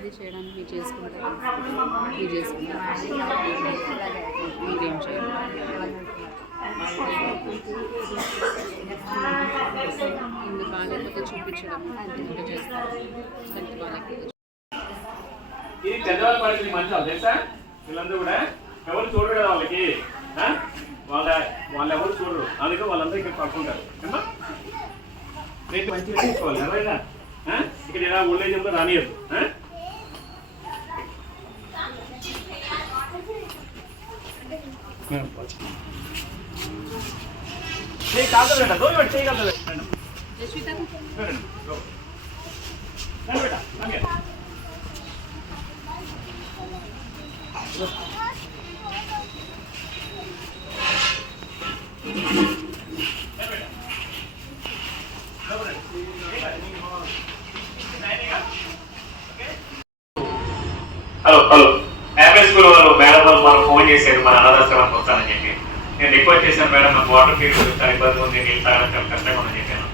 అది చేయడానికి మీరు చేసుకుంటారు, మీరు చేసుకుంటారు, మీరేం చేయాలి? ఇందు బాగాలేకపోతే చూపించడం ఇంట్లో చేస్తారు. దానికి బాగాలేకపోతే ఇది పెద్దవాళ్ళ పరిస్థితి మంచిగా తెలుసా? వీళ్ళందరూ కూడా ఎవరు చూడరు కదా వాళ్ళకి, వాళ్ళు ఎవరు చూడరు, అందుకే వాళ్ళందరూ ఇక్కడ పడుకుంటారు. రేపు మంచిగా తీసుకోవాలి ఎవరైనా ఇక్కడ ఎలా ఓల్డేజ్ ఉందో రానియద్దు. చేయగలుగుతా చేయగలుగుతా హలో హలో యాపిల్ స్కూల్ వాళ్ళు మేడం వాళ్ళు మనకు ఫోన్ చేశారు మన అనాథాశ్రమానికి వస్తానని చెప్పి. నేను రిక్వెస్ట్ చేశాను, మేడం నాకు వాటర్ ఫీల్డ్ చాలా ఇబ్బంది ఉంది, నీళ్ళు తాగడం చాలా కష్టంగా ఉందని చెప్పాను.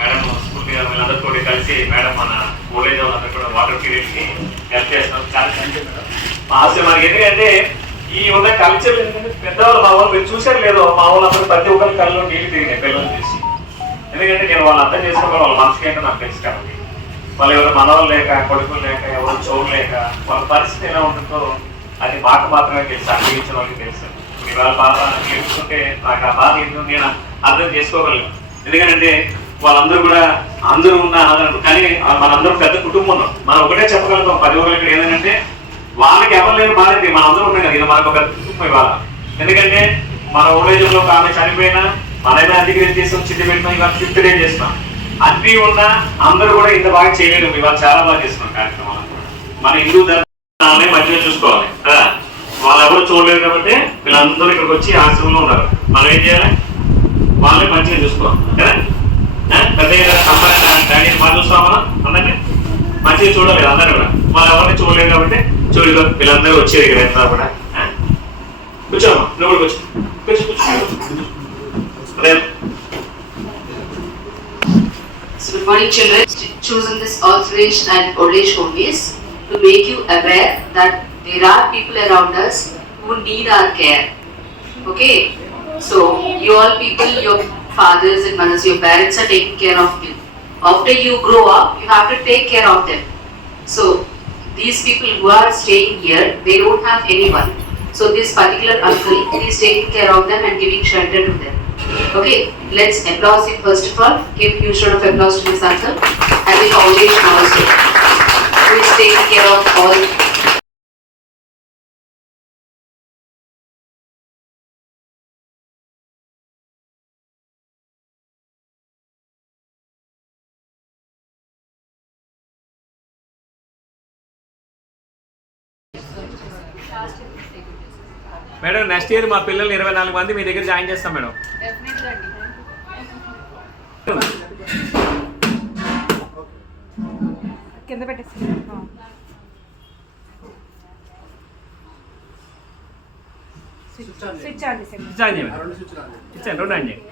మేడం స్కూల్ మీద వీళ్ళందరితో కలిసి మేడం మన ఓల్డేజ్ వాళ్ళందరూ కూడా వాటర్ పీరియడ్కి హెల్ప్ చేస్తున్నాం. చాలా థ్యాంక్ యూ మేడం. మా ఆశయం ఎందుకంటే ఈ ఉన్న కల్చర్ ఎందుకంటే పెద్దవాళ్ళు మా వాళ్ళు మీరు చూసారు లేదో, మా వాళ్ళందరూ ప్రతి ఒక్కరి కళ్ళలో నీళ్ళు తిరిగినాయి పిల్లలు చూసి. ఎందుకంటే నేను వాళ్ళు అర్థం చేసుకోవాలి, వాళ్ళ మనసుకి ఏంటో నాకు తెలుసు కాబట్టి. వాళ్ళు ఎవరు మనవాళ్ళు లేక కొడుకులు లేక ఎవరు చోటు లేక వాళ్ళ పరిస్థితి ఎలా ఉంటుందో అది మాకు మాత్రమే తెలుసు, అనుభవించిన వాళ్ళకి తెలుసు. ఇప్పుడు ఇవాళ బాధ నేర్చుకుంటే నాకు ఆ బాధ ఏంటో నేను అర్థం చేసుకోగలను. ఎందుకంటే వాళ్ళందరూ కూడా అందరూ ఉన్న కానీ మనందరూ పెద్ద కుటుంబం ఉన్నాం. మనం ఒకటే చెప్పగలుగుతాం 10 ఊళ్ళు ఇక్కడ ఏంటంటే వాళ్ళకి ఎవరు లేని బాధ మనం అందరూ ఉన్నాం కదా, ఇది మనకు ఒక కుటుంబం ఇవాళ. ఎందుకంటే మన ఓల్డేజ్లో ఒక ఆమె చనిపోయినా మనమే అధిగ్రహం చేస్తాం, చిట్టి పెట్టినాం, ఇవాళ 5th డే చేస్తున్నాం. అన్నీ ఉన్నా అందరూ కూడా ఇంత బాగా చేయలేము. ఇవాళ చాలా బాగా చేస్తున్నాం కార్యక్రమాలు. మన హిందూ ధర్మాన్ని మధ్యలో చూసుకోవాలి కదా, వాళ్ళు ఎవరు చూడలేదు కాబట్టి వీళ్ళందరూ ఇక్కడికి వచ్చి ఆశ్రమంలో ఉన్నారు. మనం ఏం చేయాలి, వాళ్ళని మంచిగా చూసుకోవాలి కదా. పెద్ద డాడీ మాట చూస్తాం మనం అందరినీ మంచిగా చూడలేదు అందరూ కూడా. వాళ్ళు ఎవరిని చూడలేదు కాబట్టి చూడలేదు వీళ్ళందరూ వచ్చేది ఇక్కడ ఎంత కూడా. కూర్చోమ్మా, నువ్వు కూడా కూర్చో కూర్చో. So good morning children, chosen this orphanage and old age home is to make you aware that there are people around us who need our care. Okay, so you all people, your fathers and mothers, your parents are taking care of you. After you grow up, you have to take care of them. So these people who are staying here, they don't have anyone. So this particular uncle is taking care of them and giving shelter to them. Okay, let's applause him first of all. Give huge round of applause to this uncle and the foundation also, who is taking care of all. Madam next year మా పిల్లలు 24 మంది మీ దగ్గర join చేస్తాం madam. కింద పెట్టేసి switch on చేయండి. Switch on చేయండి, 2 on చేయండి.